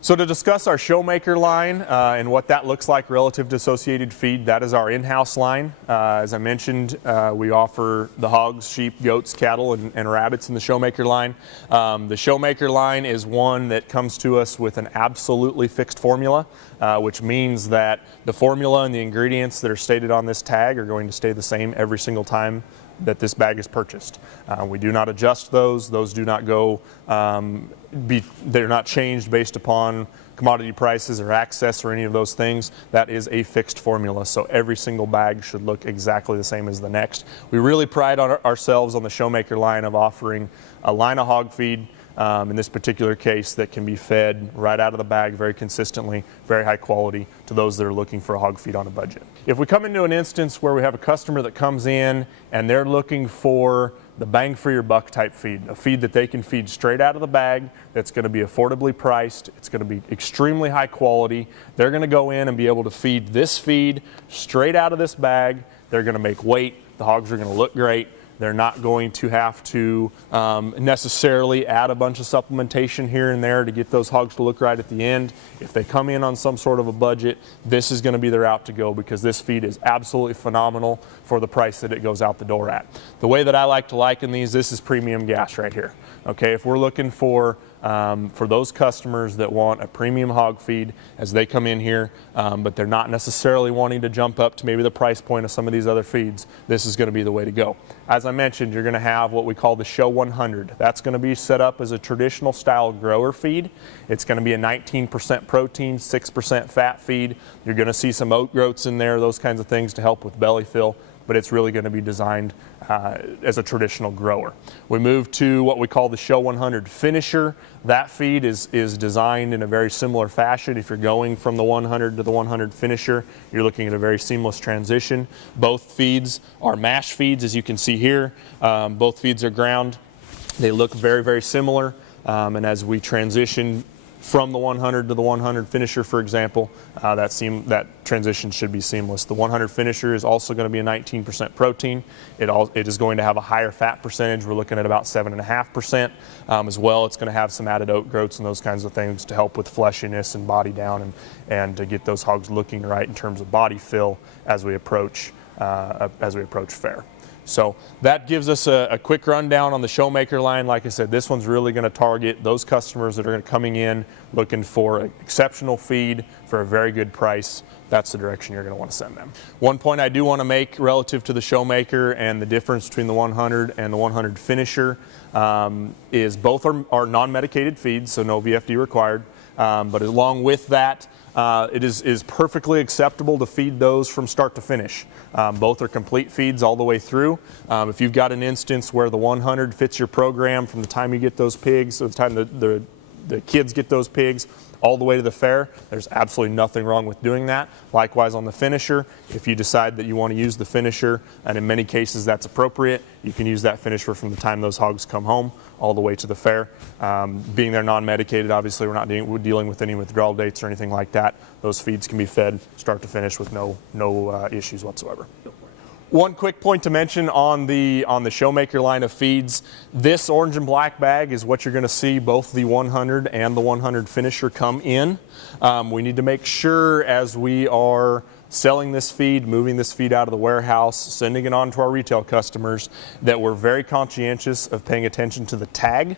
So to discuss our showmaker line and what that looks like relative to associated feed, that is our in-house line. As I mentioned, we offer the hogs, sheep, goats, cattle, and rabbits in the showmaker line. The showmaker line is one that comes to us with an absolutely fixed formula, which means that the formula and the ingredients that are stated on this tag are going to stay the same every single time that this bag is purchased. We do not adjust those. Those do not go, they're not changed based upon commodity prices or access or any of those things. That is a fixed formula. So every single bag should look exactly the same as the next. We really pride ourselves on the showmaker line of offering a line of hog feed, in this particular case, that can be fed right out of the bag very consistently, very high quality to those that are looking for a hog feed on a budget. If we come into an instance where we have a customer that comes in and they're looking for the bang for your buck type feed, a feed that they can feed straight out of the bag, that's going to be affordably priced, it's going to be extremely high quality, they're going to go in and be able to feed this feed straight out of this bag. They're going to make weight, the hogs are going to look great. They're not going to have to necessarily add a bunch of supplementation here and there to get those hogs to look right at the end. If they come in on some sort of a budget, this is going to be the route to go, because this feed is absolutely phenomenal for the price that it goes out the door at. The way that I like to liken these, this is premium gas right here. Okay, if we're looking for those customers that want a premium hog feed as they come in here, but they're not necessarily wanting to jump up to maybe the price point of some of these other feeds, this is going to be the way to go. As I mentioned, you're going to have what we call the Show 100. That's going to be set up as a traditional style grower feed. It's going to be a 19% protein, 6% fat feed. You're going to see some oat groats in there, those kinds of things to help with belly fill, but it's really going to be designed as a traditional grower. We move to what we call the Show 100 Finisher. That feed is designed in a very similar fashion. If you're going from the 100 to the 100 Finisher, you're looking at a very seamless transition. Both feeds are mash feeds, as you can see here. Both feeds are ground. They look very, very similar. And as we transition from the 100 to the 100 Finisher, for example, that transition should be seamless. The 100 Finisher is also going to be a 19% protein. It is going to have a higher fat percentage. We're looking at about 7.5%. As well, it's going to have some added oat groats and those kinds of things to help with fleshiness and body down, and to get those hogs looking right in terms of body fill as we approach fair. So that gives us a quick rundown on the showmaker line. Like I said, this one's really going to target those customers that are coming in looking for an exceptional feed for a very good price. That's the direction you're going to want to send them. One point I do want to make relative to the showmaker and the difference between the 100 and the 100 Finisher is both are non-medicated feeds, so no VFD required. But along with that, it is perfectly acceptable to feed those from start to finish. Both are complete feeds all the way through. If you've got an instance where the 100 fits your program from the time you get those pigs, or the time the kids get those pigs, all the way to the fair, there's absolutely nothing wrong with doing that. Likewise on the Finisher, if you decide that you want to use the Finisher, and in many cases that's appropriate, you can use that Finisher from the time those hogs come home all the way to the fair. Being they're non-medicated, obviously we're not dealing with any withdrawal dates or anything like that. Those feeds can be fed start to finish with no issues whatsoever. One quick point to mention on the showmaker line of feeds, this orange and black bag is what you're going to see both the 100 and the 100 Finisher come in. We need to make sure as we are selling this feed, moving this feed out of the warehouse, sending it on to our retail customers, that we're very conscientious of paying attention to the tag.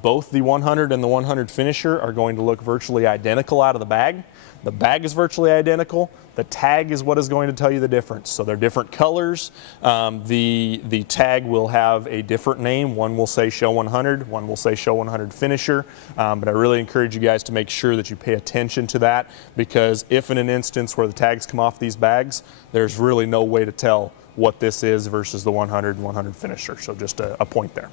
Both the 100 and the 100 Finisher are going to look virtually identical out of the bag. The bag is virtually identical. The tag is what is going to tell you the difference. So they're different colors. The tag will have a different name. One will say Show 100, one will say Show 100 Finisher. But I really encourage you guys to make sure that you pay attention to that, because if in an instance where the tags come off these bags, there's really no way to tell what this is versus the 100 and 100 Finisher. So just a point there.